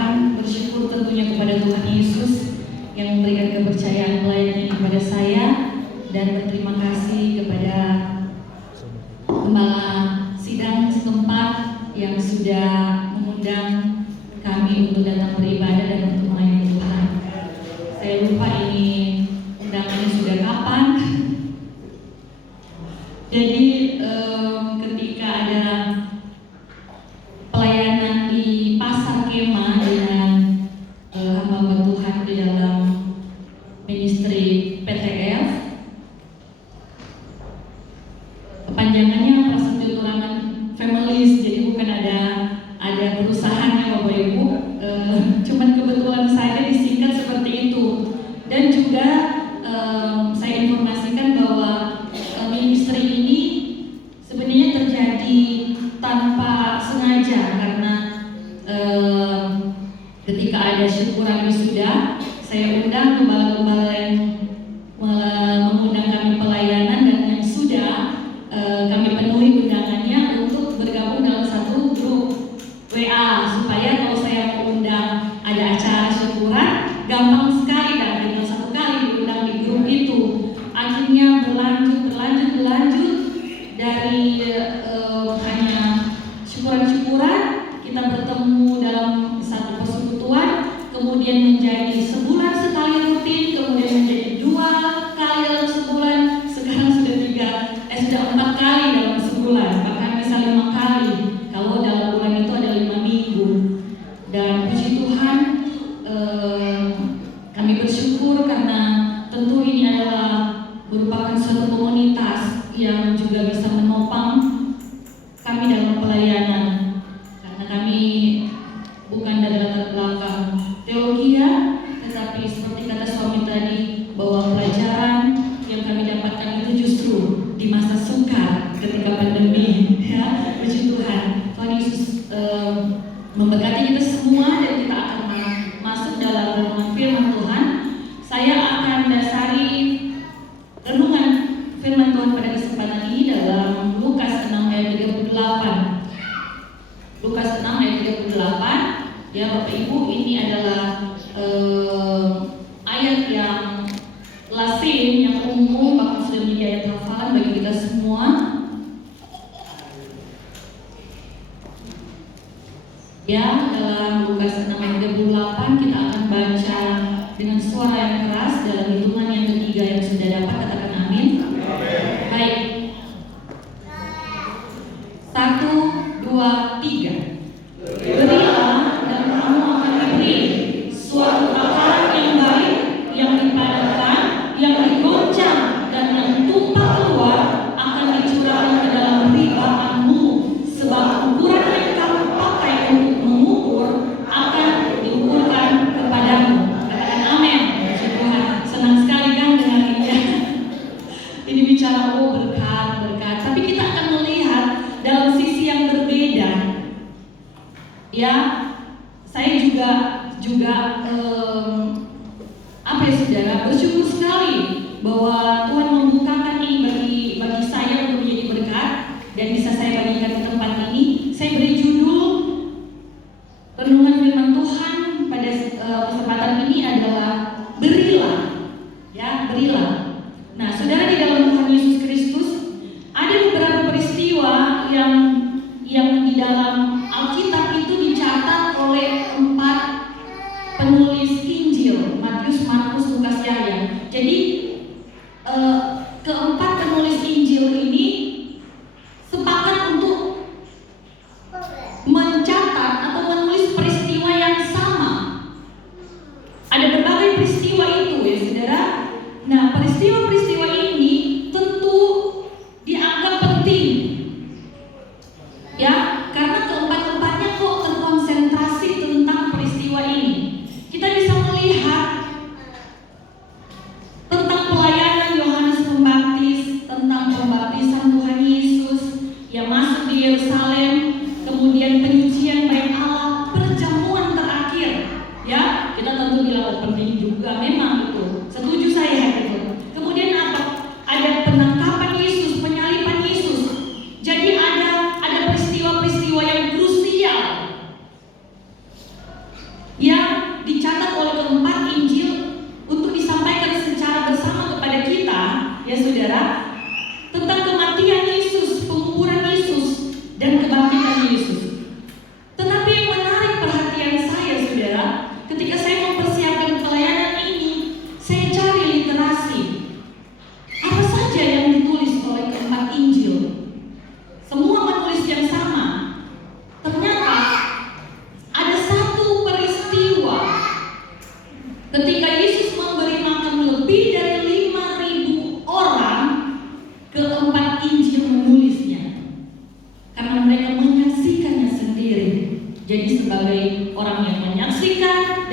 Tuhan, bersyukur tentunya kepada Tuhan Yesus yang memberikan kepercayaan pelayanan ini kepada saya, dan berterima kasih kepada Gembala Sidang setempat yang sudah mengundang kami untuk datang beribadah dan untuk melayani Tuhan. Saya lupa ini undangannya sudah kapan. Jadi ketika ada pelayanan di Pasar Kemah dengan hamba Tuhan di dalam ministry PTF, kepanjangannya Prasetyo Turangan Families, jadi bukan ada perusahaannya Bapak Ibu, cuman kebetulan saja disingkat seperti itu. Dan juga saya informasikan bahwa ministry ini sebenarnya terjadi tanpa sengaja, karena ketika ada syukuran wisuda, saya undang gembala-gembala yang mengundang kami pelayanan, dan yang sudah kami penuhi undangannya untuk bergabung dalam satu grup WA, supaya kalau saya mau undang ada acara syukuran, gampang sekali dan tinggal satu kali diundang di grup itu. Akhirnya berlanjut dari hanya syukuran-syukuran, kita bertemu dalam satu persekutuan, kemudian menjadi sebulan sekali rutin, kemudian menjadi 2 kali dalam sebulan, sekarang sudah 4 kali dalam sebulan, bahkan bisa 5 kali kalau dalam bulan itu ada 5 minggu. Dan puji Tuhan, kami bersyukur karena tentu ini adalah merupakan suatu komunitas yang juga bisa menopang kami dalam pelayanan, karena kami bukan dari latar belakang teologi, tetapi seperti kata suami tadi, bahwa pelajaran yang kami dapatkan itu justru di masa sukar ketika pandemi. Ya, puji Tuhan. Tuhan Yesus memberkati kita semua, dan kita akan masuk dalam renungan firman Tuhan. Saya akan dasari renungan firman Tuhan pada kesempatan ini dalam Lukas 6 ayat 38. Lukas 6 ayat 38. Ya Bapak Ibu, ini adalah ayat yang lazim, yang umum, bahkan sudah menjadi ayat hafalan bagi kita semua. Ya, dalam Lukas 6 ayat 38 kita akan baca dengan suara yang keras dalam hitungan yang ketiga. Yang sudah dapat katakan amin. Baik. 1, 2, 3. Berilah dan kamu akan diberi suatu takaran yang baik, yang dipadatkan, yang digoncang, dan yang tumpah keluar akan dicurahkan ke dalam ribaanmu, sebab ukuran yang kamu pakai untuk mengukur akan diukurkan kepadamu. Katakan amin. Puji Tuhan. Senang sekali kan dengarnya. Ini bicara berkat. Tapi kita akan melihat dalam sisi yang berbeda. Ya, saya juga apa ya saudara, bersyukur sekali bahwa Tuhan membukakan ini bagi saya untuk menjadi berkat dan bisa saya bagikan di tempat ini. Saya beri judul renungan firman Tuhan pada kesempatan ini adalah berilah. Ya, berilah. Nah, saudara, di dalam Tuhan Yesus Kristus ada beberapa peristiwa yang di dalam Alkitab itu dicatat oleh 4 penulis Injil, Matius, Markus, Lukas, Yahya. Jadi keempat penulis Injil ini sepakat untuk mencatat atau menulis peristiwa yang sama. Ada berbagai peristiwa itu ya saudara. Nah, peristiwa-peristiwa ini tentu dianggap penting, ya, karena keempat-empatnya kok terkonsentrasi tentang peristiwa ini. Kita bisa melihat tentang pelayanan Yohanes Pembaptis, tentang pembaptisan Tuhan Yesus yang masuk di Yerusalem, kemudian penyucian bait Allah, perjamuan terakhir. Ya, kita tentu bilang penting juga, memang itu. Setuju saya gitu. Kemudian apa? Ada penangkapan Yesus, penyaliban Yesus. Jadi ada peristiwa-peristiwa yang krusial.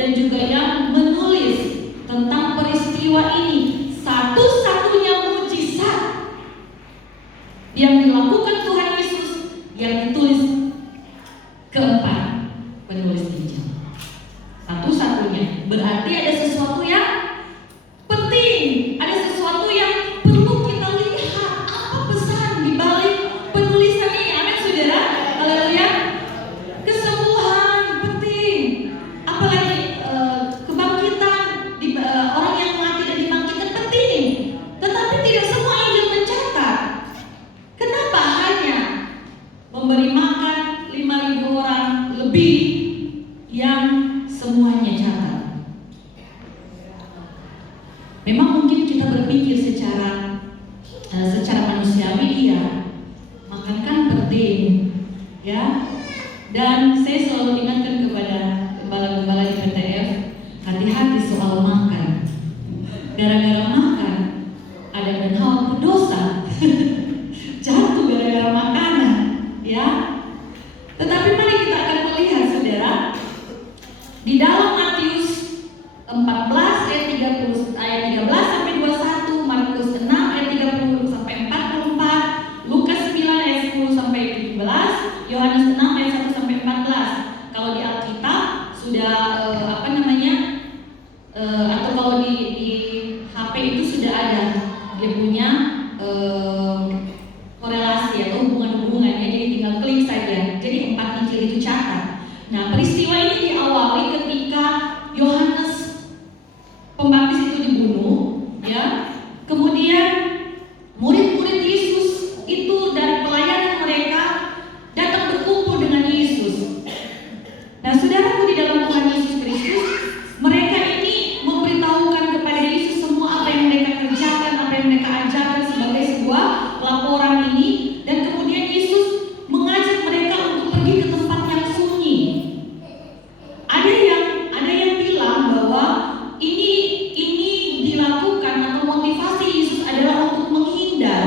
dan juga yang menulis tentang peristiwa ini. Satu-satunya mujizat yang dilakukan Tuhan Yesus yang ditulis keempat penulis Injil. Satu-satunya. Berarti ada sesuatu yang penting, ada sesuatu yang perlu kita lihat. Apa pesan di balik penulisan ini? Amin, saudara. Haleluya. Kesembuhan penting. Apalagi kebangkitan orang yang mati dan dibangkitkan penting. Tetapi tidak semua Injil mencatat. Kenapa hanya memberi makan 5.000 orang lebih yang semuanya catat? Memang mungkin kita berpikir secara manusiawi, iya, makan kan penting, ya. Dan saya selalu ingatkan kepada gembala-gembala di PTF, hati-hati soal makan. Gara-gara makan, Adam dan Hawa berdosa, jatuh gara-gara makanan, ya. Tetapi mari kita akan melihat, saudara, di dalam Matius 14 ayat 13 sampai 21, Markus 6 ayat 30 sampai 44, Lukas 9 ayat 10 sampai 17, Yohanes 6 ayat 1 sampai 14. Kalau di Alkitab sudah atau kalau di HP itu sudah ada, dia punya korelasi atau hubungan-hubungannya, jadi tinggal klik saja. Jadi 4 Injil itu catat. Nah, peristiwa ini diawali ketika Yohanes Pembaptis itu dibunuh, ya. Kemudian murid-murid Yesus itu dari pelayanan mereka datang berkumpul dengan Yesus. Nah, saudaraku di dalam Tuhan Yesus Kristus, mereka ini memberitahukan kepada Yesus semua apa yang mereka kerjakan, apa yang mereka ajarkan sebagai sebuah laporan ini, dan kemudian Yesus mengajak mereka untuk pergi ke tempat yang sunyi. Ada yang bilang bahwa ini dilakukan atau motivasi Yesus adalah untuk menghindar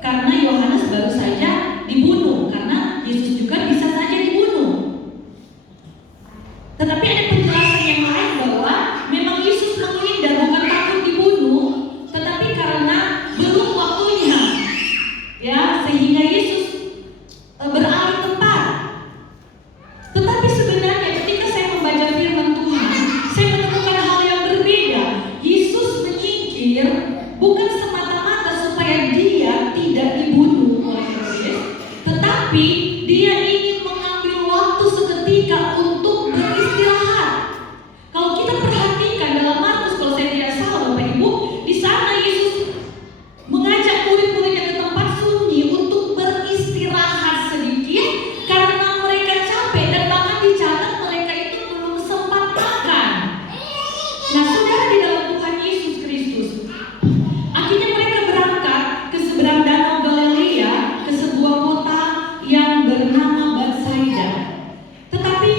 karena Yohanes baru saja dibunuh, karena Yesus juga bisa saja dibunuh. Tetapi ada penjelasan yang lain bahwa memang Yesus menghindar bukan takut dibunuh, tetapi karena belum waktunya, ya, sehingga Yesus beralih tempat. Tetapi sebenarnya ketika saya membaca firman Tuhan, saya menemukan hal yang berbeda. Yesus menyingkir bukan semata-mata supaya dia tidak dibunuh oleh Herodes, tetapi dia ingin mengambil waktu seketika untuk beristirahat. Kalau kita perhatikan dalam Markus, kalau saya tidak salah Bapak Ibu, di sana Yesus mengajak murid-muridnya ke tempat sunyi untuk beristirahat sedikit karena mereka capek, dan bahkan dicatat mereka itu belum sempat makan. Nah, saudara di dalam Tuhan Yesus Kristus, akhirnya mereka berangkat ke seberang danau Galilea, ke sebuah kota yang bernama Betsaida. Tetapi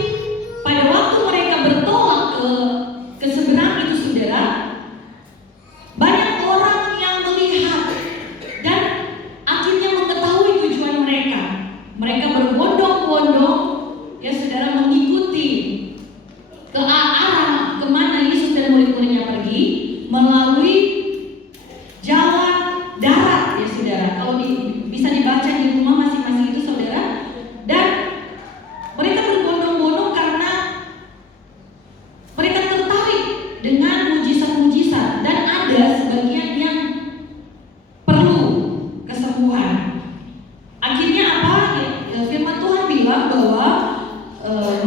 pada waktu mereka bertolak ke seberang itu, saudara, banyak orang yang melihat dan akhirnya mengetahui tujuan mereka. Mereka berbondong-bondong, ya saudara, mengikuti ke arah kemana Yesus dan murid-muridnya pergi melalui jalan darat, ya saudara. Kalau bisa dibaca di rumah masing-masing itu, saudara. Dan mereka berbondong-bondong karena mereka tertarik dengan mujizat-mujizat, dan ada sebagian yang perlu kesembuhan. Akhirnya apa? Firman Tuhan bilang bahwa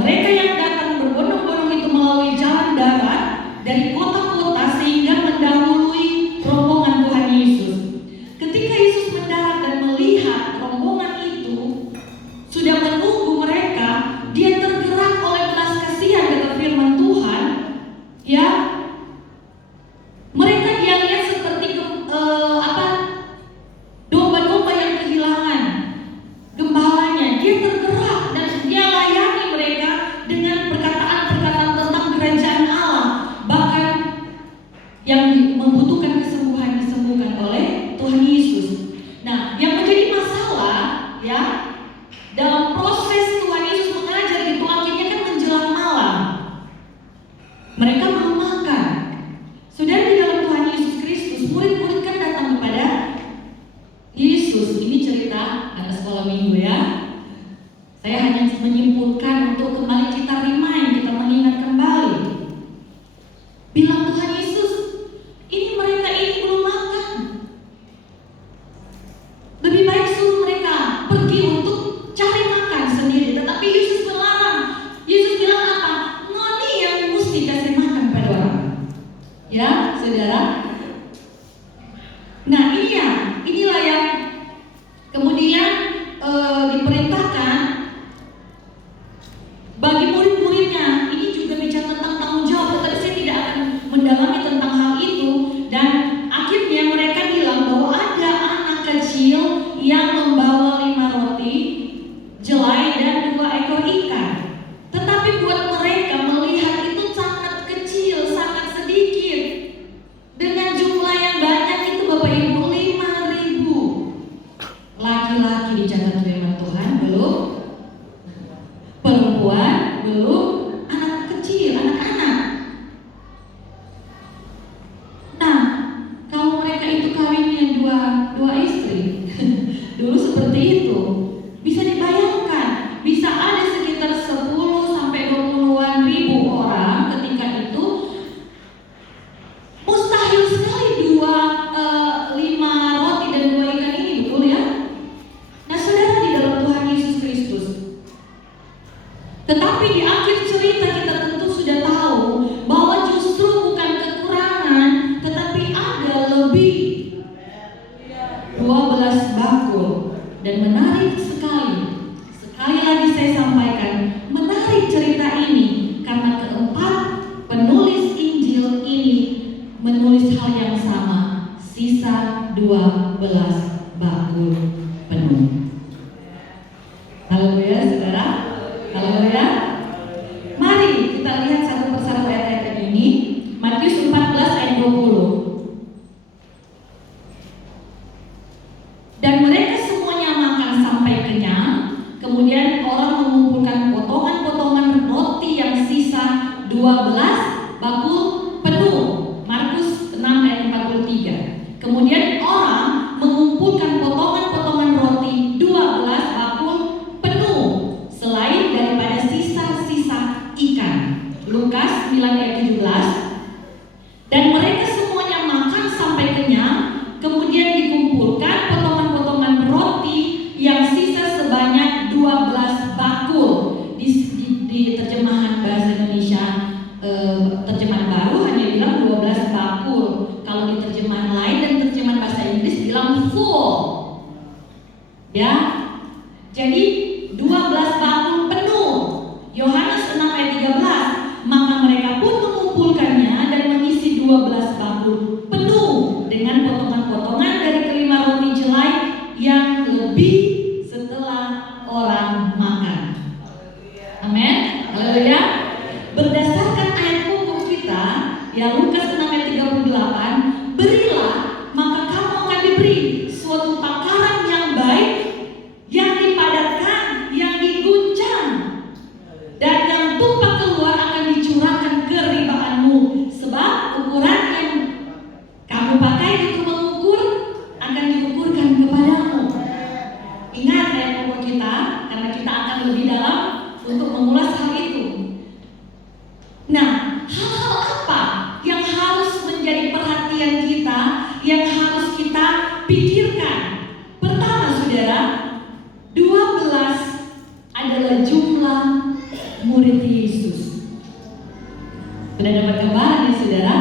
mereka yang datang berbondong-bondong itu melalui jalan darat dari kota-kota sehingga mendahului rombongan Tuhan Yesus. Ketika Yesus mendarat dan melihat rombongan itu sudah menunggu mereka, dia tergerak oleh belas kasihan, kata firman Tuhan, ya. Mereka dia lihat seperti domba-domba yang kehilangan gembalanya. Dia tergerak dan dia layani mereka dengan perkataan-perkataan tentang kerajaan Allah. Bahkan Ya, saudara. Nah, inilah yang kemudian diperintahkan bagi murid-muridnya. Ini juga bicara tentang tanggung jawab, tetapi saya tidak akan mendalami tentang hal itu. Dan akhirnya mereka bilang bahwa ada anak kecil yang membawa 5 roti jelai dan 2 ekor ikan. Tetapi buat mereka melihat itu sangat kecil, sangat sedikit. Dengan jumlah yang banyak itu Bapak Ibu 5.000. Laki-laki dicatat firman Tuhan belum, perempuan belum, anak kecil, anak-anak. Nah, kalau mereka itu kawinnya dua istri, dulu seperti itu, bisa dibayangkan, bisa ada sekitar 10 sampai 20-an ribu orang ketika itu. Mustahil sekali 5 roti dan 2 ikan ini, betul ya? Nah, saudara, di dalam Tuhan Yesus Kristus. Tetapi di akhir cerita kita tentu sudah tahu bahwa justru bukan kekurangan, tetapi ada lebih 12 bakul. Dan menarik sekali, sekali lagi saya sampaikan, menarik cerita ini karena keempat penulis Injil ini menulis hal yang sama, sisa 12 bakul penuh. Haleluya, saudara. Haleluya. Mari kita lihat satu persatu ayat-ayat ini. Matius 14 ayat 20. Dan mereka semuanya makan sampai kenyang. Kemudian orang mengumpulkan potongan-potongan roti yang sisa 12 bakul penuh. Markus 6 ayat 43. Kemudian orang mengumpulkan potongan-potongan roti 12 bakul penuh, selain daripada sisa-sisa ikan. Lukas 9 ayat 17. Dan mereka semuanya makan sampai kenyang, kemudian dikumpulkan potongan-potongan roti yang sisa sebanyak 12 bakul. Di terjemahan bahasa Indonesia, terjemahan baru hanya bilang 12 bakul. Kalau di terjemahan lain dan terjemahan bahasa Inggris bilang full. Ya. Jadi 12 bakul penuh. Yohanes 6 ayat 13. Maka mereka pun mengumpulkannya dan mengisi 12 bakul penuh dengan potongan-potongan dari kelima roti jelai yang lebih setelah orang makan. Amin. Haleluya. Berdasarkan ayat pokok kita, ya Lukas 6 ayat 38, berilah maka kamu akan diberi suatu takaran yang baik, yang dipadatkan, yang diguncang, dan yang tumpah keluar akan dicurahkan ke ribaanmu. Sebab ukuran yang kamu pakai untuk mengukur akan diukurkan kepadamu. Ingat ayat pokok kita, karena kita akan lebih dalam untuk mengulas hal itu. Nah, hal-hal apa yang harus menjadi perhatian kita, yang harus kita pikirkan? Pertama, saudara, 12 adalah jumlah murid Yesus. Sudah dapat gambaran ya, saudara?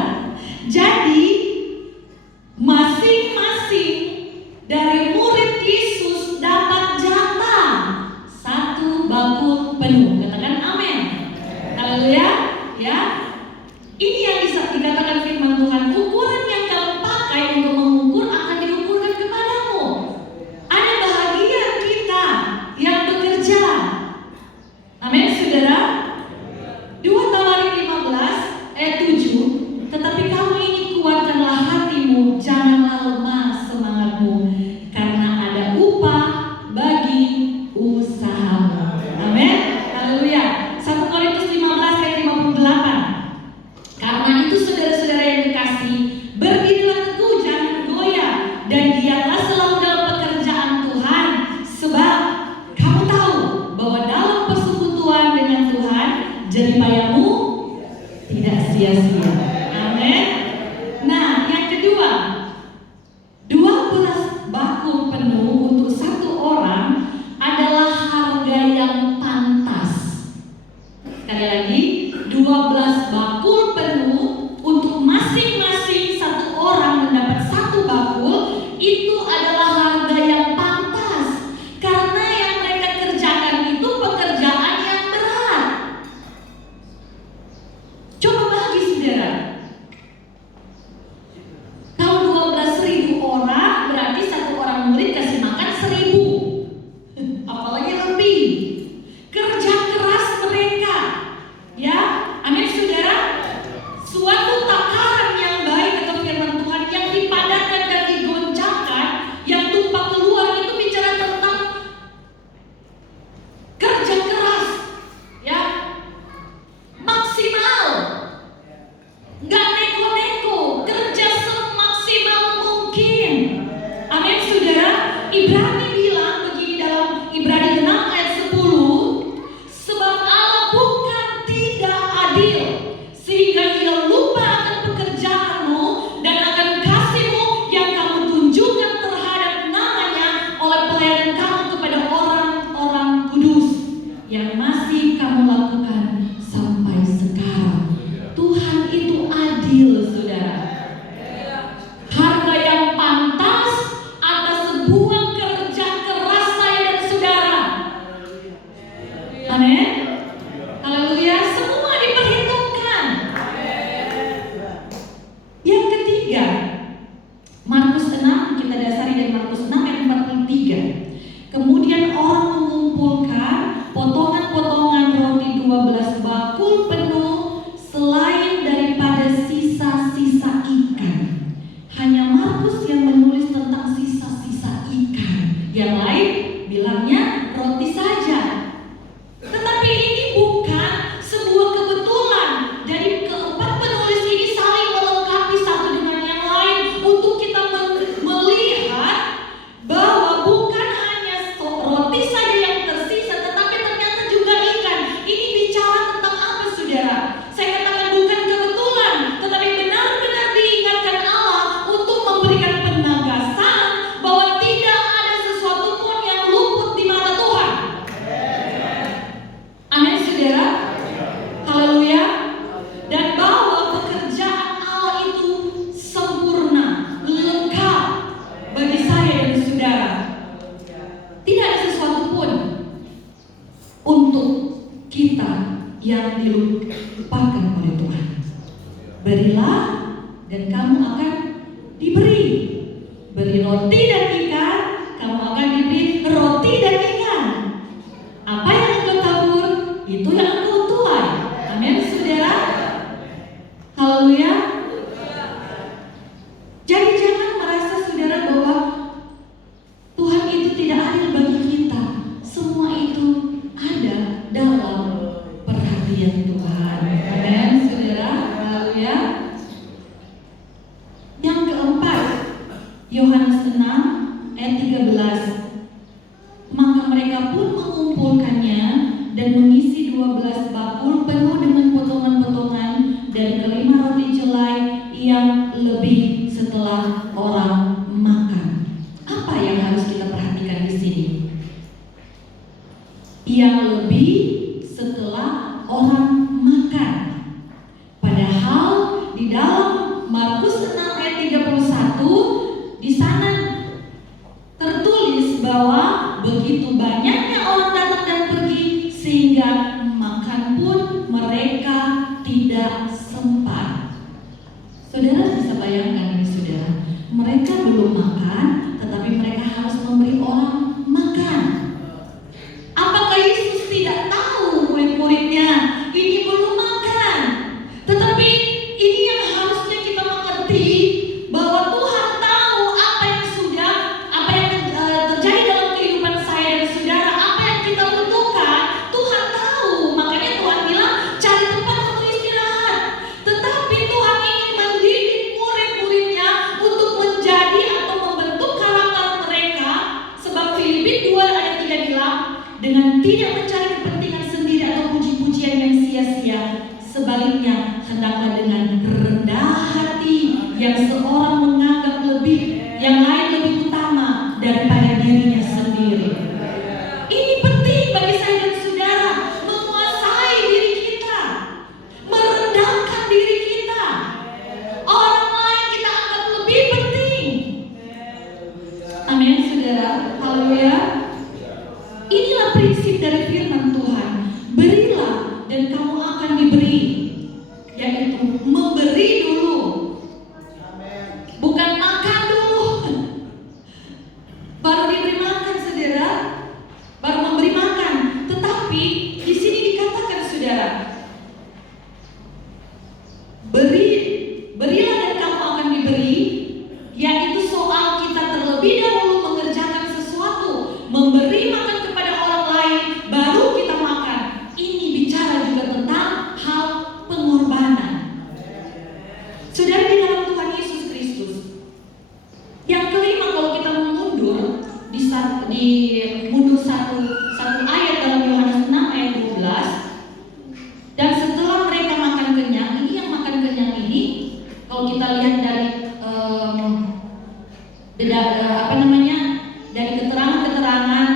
Jadi masing-masing dari murid Yesus dapat jatah 1 bakul penuh. Katakan amin. Haleluya. Ya. Ini yang bisa dikatakan firman Tuhan, ukuran yang kamu pakai untuk mengukur akan diukurkan kepadamu. Ada bahagia kita yang bekerja. Amin, saudara. 2 Tawarik 15 ayat 7. Tetapi kamu ini kuatkanlah hatimu, janganlah lemah semangatmu, karena ada upah bagi usahamu. Amin. Haleluya. 1 Korintus 15 ayat 58. Karena itu saudara-saudara yang dikasih, berdirilah teguh, jangan goyah, dan giatlah selalu dalam pekerjaan Tuhan, sebab kamu tahu bahwa dalam persekutuan dengan Tuhan jeripayamu tidak sia-sia. Amin. Nah, yang kedua, 12 bakul penuh untuk 1 orang adalah harga yang pantas. Sekali lagi, 12 bakul penuh untuk masing-masing berilah dan kamu akan diberi. Beri roti dan ikan, kamu akan diberi roti dan ikan. Apa yang engkau tabur, itu yang engkau tuai. Amin, saudara. Haleluya. Jadi jangan merasa saudara bahwa Tuhan itu tidak adil bagi kita. Semua itu ada dalam perhatian Tuhan. Amin, saudara. Haleluya. Yang keempat, Yohanes 6 ayat 13. Maka mereka pun mengumpulkannya dan mengisi 12 bakul penuh dengan potongan-potongan dari kelima roti jelai yang lebih setelah orang makan. Apa yang harus kita perhatikan di sini? Yang lebih setelah orang makan. Padahal di dalam Markus 6 ayat 31 di sana tertulis bahwa begitu banyaknya orang datang dan pergi sehingga makan pun mereka tidak sempat. Saudara bisa bayangkan ini saudara, mereka belum makan tetapi mereka harus memberi orang makan. Apakah Yesus tidak tahu murid-muridnya ini belum makan? Tetapi ini yang harusnya kita mengerti bahwa Tuhan tahu apa yang terjadi dalam kehidupan saya dan saudara, apa yang kita butuhkan. Tuhan tahu, makanya Tuhan bilang cari tempat untuk istirahat. Tetapi Tuhan ingin mendidik murid-muridnya untuk menjadi atau membentuk karakter mereka. Sebab Filipi 2 ayat 3 bilang, dengan tidak mencari kepentingan sendiri atau puji-pujian yang sia-sia, sebaliknya hendaklah dengan rendah hati yang seorang menganggap yang lain lebih utama daripada dirinya sendiri. Ini penting bagi saya dan saudara, menguasai diri kita, merendahkan diri kita. Orang lain kita anggap lebih penting. Amin, saudara. Haleluya. Inilah prinsip dari firman Tuhan. Berilah dan kamu akan diberi. Yaitu memberi dulu. Bukan makan dulu baru diberi makan, saudara. Baru memberi makan. Tetapi di sini dikatakan, saudara, berilah dan kamu akan diberi, yaitu soal kita terlebih dahulu mengerjakan sesuatu, memberi makan kepada orang lain, baru kita makan. Ini bicara juga tentang hal pengorbanan. Saudara, di dalam Tuhan Yesus Kristus. Yang kelima, kalau kita mundur mundur satu ayat dalam Yohanes 6 ayat 12. Dan setelah mereka makan kenyang, ini yang makan kenyang ini, kalau kita lihat dari dari keterangan-keterangan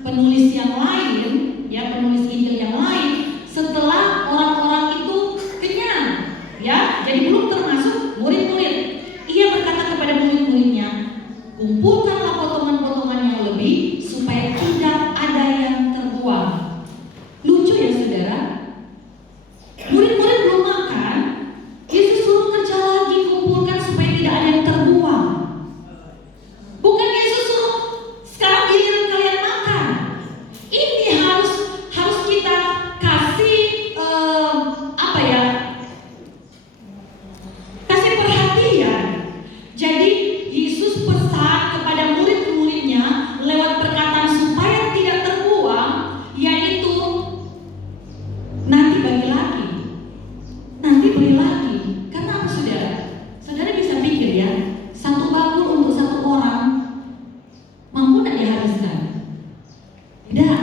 penulis yang lain, ya, penulis Injil yang lain, setelah orang-orang itu kenyang, ya, jadi belum termasuk murid-murid. Ia berkata kepada murid-muridnya, kumpulkanlah potongan-potongan yang lebih supaya tidak ada yang terbuang. Lucu ya saudara, murid-murid belum makan, Yesus suruh kerja lagi, kumpulkan supaya tidak ada yang terbuang. Bukan Yesus suruh sekarang giliran kalian makan. Ini harus kita kasih kasih perhatian. Jadi Yesus pesan kepada murid-muridnya lewat perkataan supaya tidak terbuang, yaitu nanti bagi lagi, nanti beri lagi. Karena apa, saudara? Saudara bisa pikir ya, satu bakul untuk satu orang mampu tidak dihabiskan? Tidak.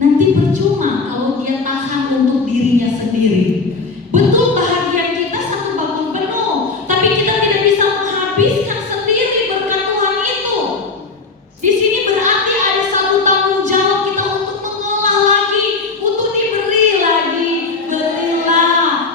Nanti percuma kalau dia tahan untuk dirinya sendiri. Betul, bahagia kita satu bakul penuh, tapi kita tidak bisa menghabiskan sendiri berkat Tuhan itu. Di sini berarti ada satu tanggung jawab kita untuk mengolah lagi, untuk diberi lagi. Berilah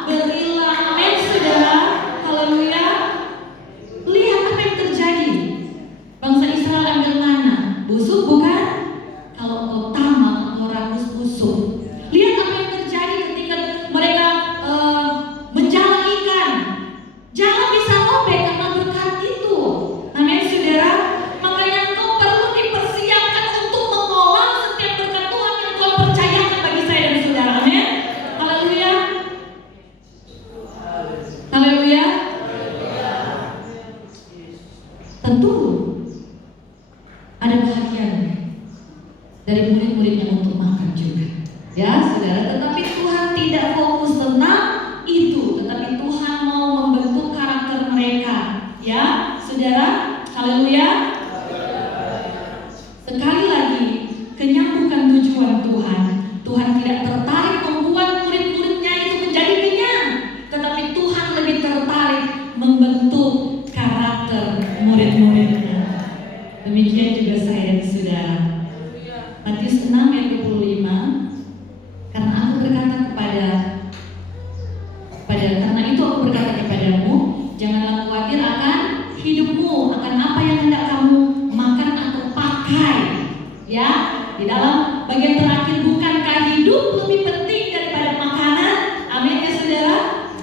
berturut, ada bahagianya dari murid-muridnya untuk makan juga. Ya, saudara, tetapi Tuhan tidak fokus tentang itu, tetapi Tuhan mau membentuk karakter mereka. Ya, saudara, haleluya. Sekali lagi, kenyang bukan tujuan Tuhan. Tuhan tidak tertarik membuat murid-muridnya itu menjadi kenyang, tetapi Tuhan lebih tertarik membentuk karakter murid-muridnya. Demikian juga saya dan saudara. Matius 6 ayat 25. Karena itu aku berkata kepadamu, janganlah khawatir akan hidupmu, akan apa yang hendak kamu makan atau pakai. Ya, di dalam bagian terakhir, bukankah hidup lebih penting daripada makanan? Amin ya saudara.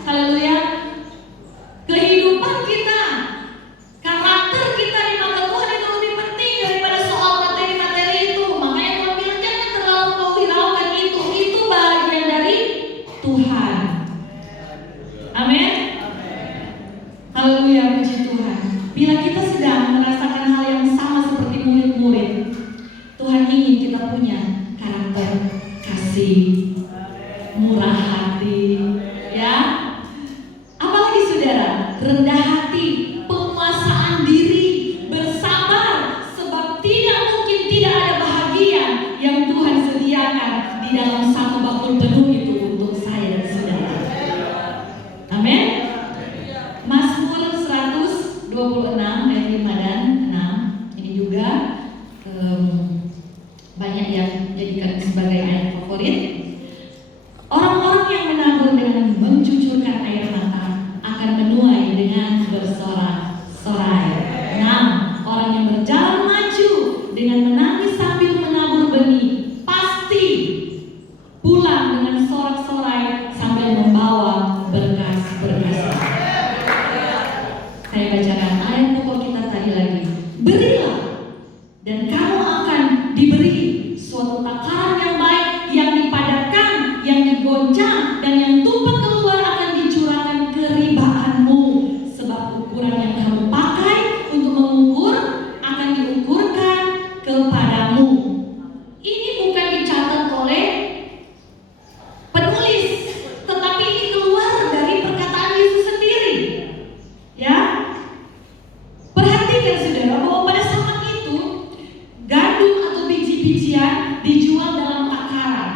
Haleluya. Kehidupan kita, karakter kita di mata Tuhan itu lebih penting daripada soal materi-materi itu. Makanya Tuhan bilang jangan terlalu kau hiraukan itu bagian dari Tuhan. Amin. Haleluya, puji Tuhan. Bila kita sedang merasakan hal yang sama seperti murid-murid, Tuhan ingin kita punya karakter kasih, murah hati, ya. Apalagi saudara, rendah hati, penguasaan diri, bersabar, sebab tidak mungkin tidak ada bahagia yang Tuhan sediakan di dalam satu bakul penuh itu untuk saya dan saudara. Amin. Mazmur 126 ayat 5 dan 6. Ini juga banyak yang jadikan sebagai ayat favorit. Orang-orang yang menabur dengan mencucurkan air mata akan menuai dengan bersorak-sorai. 6. Orang yang berjalan maju dengan menangis sambil menabur benih pasti pulang dengan sorak-sorai sambil membawa berkas-berkas. Saya bacakan ayat pokok kita tadi lagi. Berilah dan kamu akan diberi suatu takaran yang baik, yang dipadatkan, yang digoncang, dan yang tumpah keluar akan dicurahkan ke ribaanmu. Sebab ukuran yang kamu pakai untuk mengukur akan diukurkan kepadamu. Ini bukan dicatat oleh penulis, tetapi ini keluar dari perkataan Yesus sendiri. Ya, perhatikan saudara bahwa pada saat itu gandum atau biji-bijian dijual dalam takaran.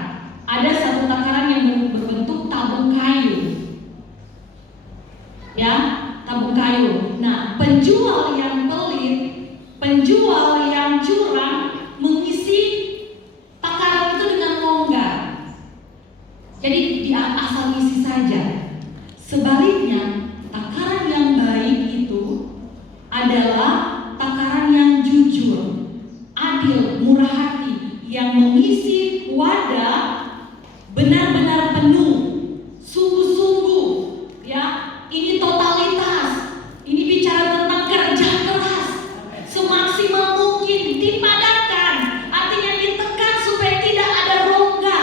Ada satu takaran yang berbentuk tabung kayu. Ya, tabung kayu. Nah, penjual yang pelit, penjual yang curang mengisi takaran itu dengan longgar. Jadi dia asal isi saja. Sebaliknya, takaran yang baik itu adalah takaran yang jujur, adil, murah hati, yang mengisi wadah benar-benar penuh, sungguh-sungguh. Ya, ini totalitas. Ini bicara tentang kerja keras, semaksimal mungkin, dipadatkan, artinya ditekan supaya tidak ada rongga.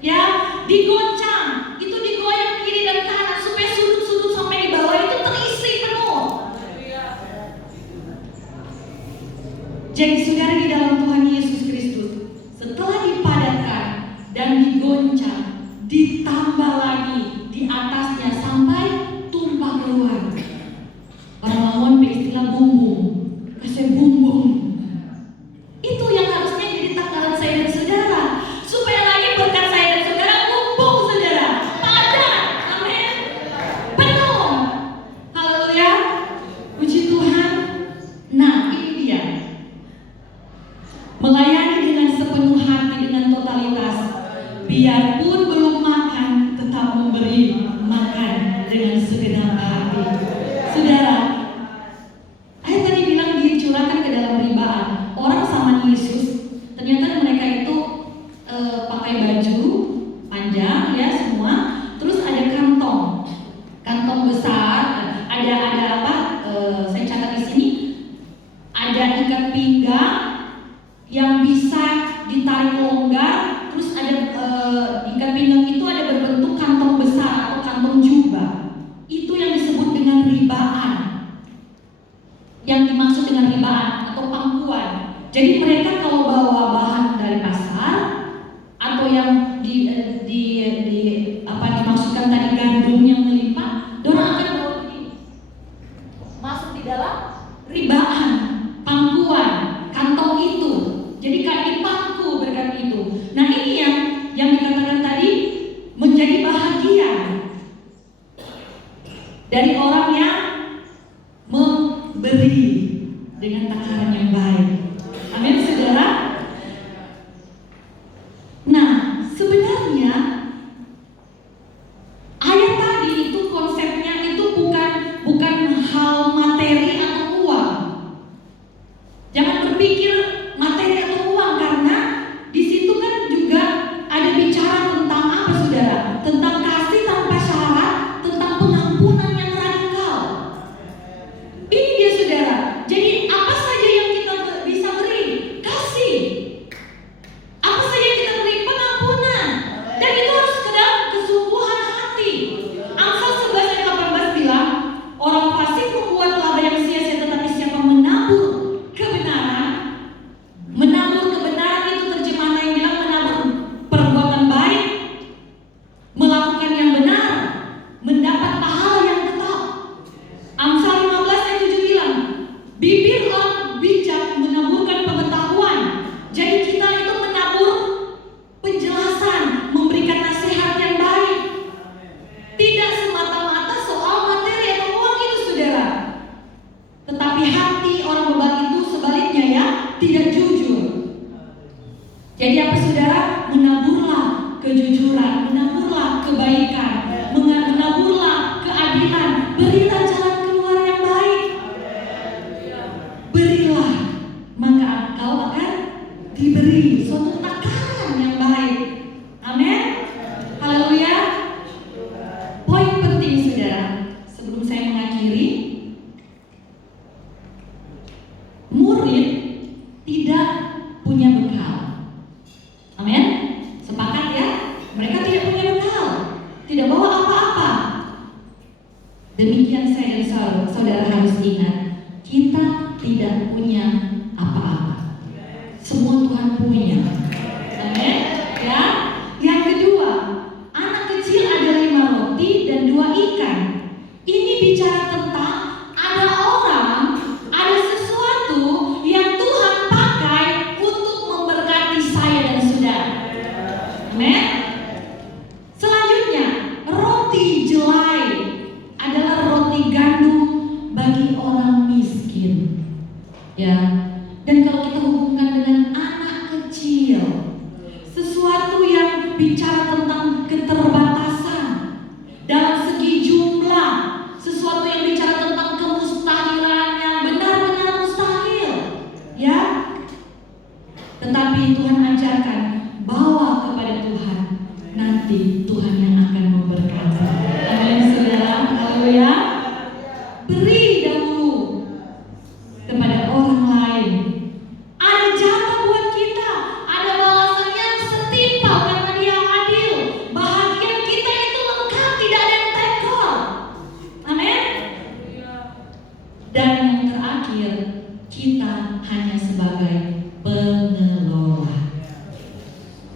Ya, digoncang, itu digoyang kiri dan kanan supaya sudut-sudut sampai di bawah itu terisi penuh. Jadi saudara di dalam Tuhan Yesus Kristus, setelah dipadatkan dan digoncang, ditambah lagi di atasnya sampai tumpah keluar. Orang ngomong istilah bumbung, kasih bumbung. Itu yang harusnya jadi takaran saya dan saudara, supaya lagi berkat saya dan saudara bumbung saudara, padat, amin, penuh. Haleluya, puji Tuhan. Nah, ini dia, melayani dengan sepenuh hati, dengan totalitas, biarpun belum makan tetap memberi makan dengan segenap hati. Saudara, saya tadi bilang dicurahkan ke dalam ribaan. Orang sama Yesus, ternyata mereka itu pakai baju panjang ya semua, terus ada kantong besar, ada apa? Saya catat di sini, ada ikat pinggang yang bisa ditarik longgar, terus ada ikat pinggang itu ada berbentuk kantong besar atau kantong jubah. dari orang yang memberi dengan takaran yang baik. Amin, saudara. Nah, sebenarnya ayat tadi itu konsepnya itu bukan hal materi atau uang. Jangan berpikir materi atau uang, karena di situ kan juga ada bicara tentang apa, saudara? Tentang kasih tanpa syarat, tentang pengampunan yang radikal. Ini dia, saudara. Jadi apa saja yang kita bisa beri? Kasih. Apa saja yang kita beri? Pengampunan. Dan itu harus ke dalam kesungguhan hati. Amsal 11 ayat 18 bilang, orang fasik membuat laba yang sia-sia, tetapi siapa menabur kebenaran. Menabur kebenaran itu terjemahan yang bilang menabur perbuatan baik, melakukan yang benar, mendapat pahala yang tetap. Amsal 15 ayat 7 bilang, bibir orang bijak menaburkan pengetahuan. Jadi kita itu menabur penjelasan, memberikan nasihat yang baik. Tidak semata-mata soal materi atau uang itu, saudara. Tetapi hati orang bebal itu sebaliknya, ya, tidak jujur. Jadi apa, saudara? Menaburlah kejujuran, menaburlah kebaikan, menaburlah keadilan, berilah jalan keluar yang baik. Berilah, maka engkau akan diberi suatu takaran yang baik. Amin. Haleluya. Poin penting, saudara, sebelum saya mengakhiri, murid tidak punya bekal. Amin. Sepakat, ya? Mereka tidak punya bekal, tidak bawa apa-apa. Demikian saya dan saudara harus ingat, kita tidak punya apa-apa. Semua Tuhan punya. Amin. Ya. Yang kedua, anak kecil ada 5 roti dan 2 ikan. Ini bicara tentang ada orang, ada sesuatu yang Tuhan pakai untuk memberkati saya dan saudara. Amin. Selanjutnya, roti jelai adalah roti gandum bagi orang miskin. Ya. Dan kalau kita hubungkan dengan anak kecil, sesuatu yang bicara tentang keterbatasan dalam segi jumlah, sesuatu yang bicara tentang kemustahilan yang benar-benar mustahil, ya. Tetapi Tuhan ajarkan, bawa kepada Tuhan, nanti Tuhan yang akan memberkati. Amin, saudara. Haleluya. Beri dahulu kepada orang lain. Ada jatah buat kita, ada balasan yang setimpal karena Dia adil. Bahagia kita itu lengkap, tidak ada yang tekor. Amin. Dan yang terakhir, kita hanya sebagai pengelola.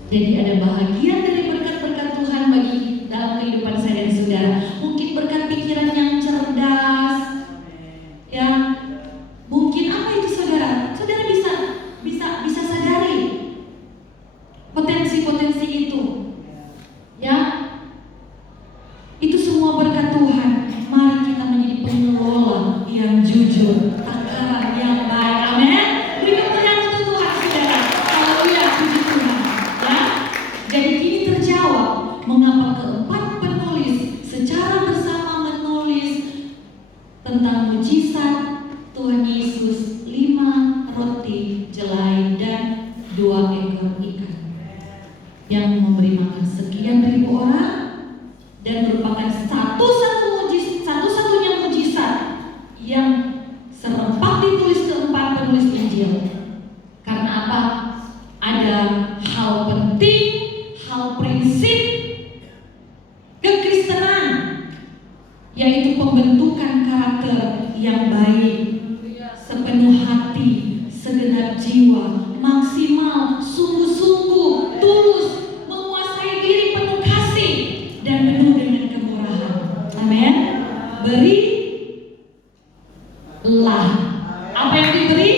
Jadi ada bahagian dari berkat-berkat Tuhan bagi dalam kehidupan saya dan saudara. Mungkin berkat pikiran yang cerdas, ya. Mungkin apa itu, saudara? Saudara bisa sadari potensi-potensi itu, ya. Itu semua berkat Tuhan. Mari kita menjadi pengelola yang jujur, takaran yang baik. Amin. Beri kemuliaan untuk Tuhan, saudara. Haleluya, puji Tuhan. Ya. Jadi kini terjawab mengapa keempat penulis secara bersama menulis tentang mujizat Tuhan Yesus, 5 roti jelai dan 2 ekor ikan yang memberi makan sekian ribu orang, dan merupakan satu-satunya mujizat yang serempak ditulis keempat penulis Injil. Karena apa? Ada hal penting, hal prinsip kekristenan, yaitu pembentukan karakter yang baik, sepenuh hati, segenap jiwa, maksimal, sungguh-sungguh, tulus, menguasai diri, penuh kasih, dan penuh dengan kemurahan. Amin. Berilah. Apa yang diberi?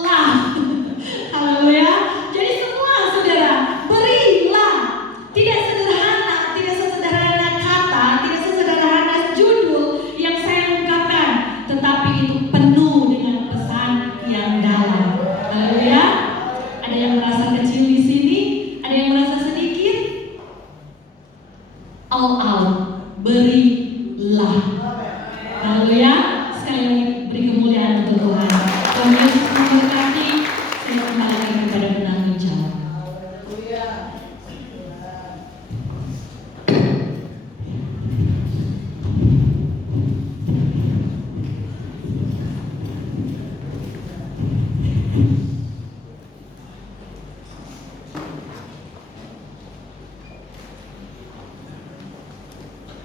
Lah. Haleluya. Jadi semua, saudara, berilah. Tidak sederhana, tidak sesederhana kata, tidak sesederhana judul, all, berilah. Haleluya. Sekali lagi beri kemuliaan untuk Tuhan. Tuhan Yesus memberkati. Saya kembalikan kepada penanggung jawab.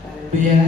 Haleluya.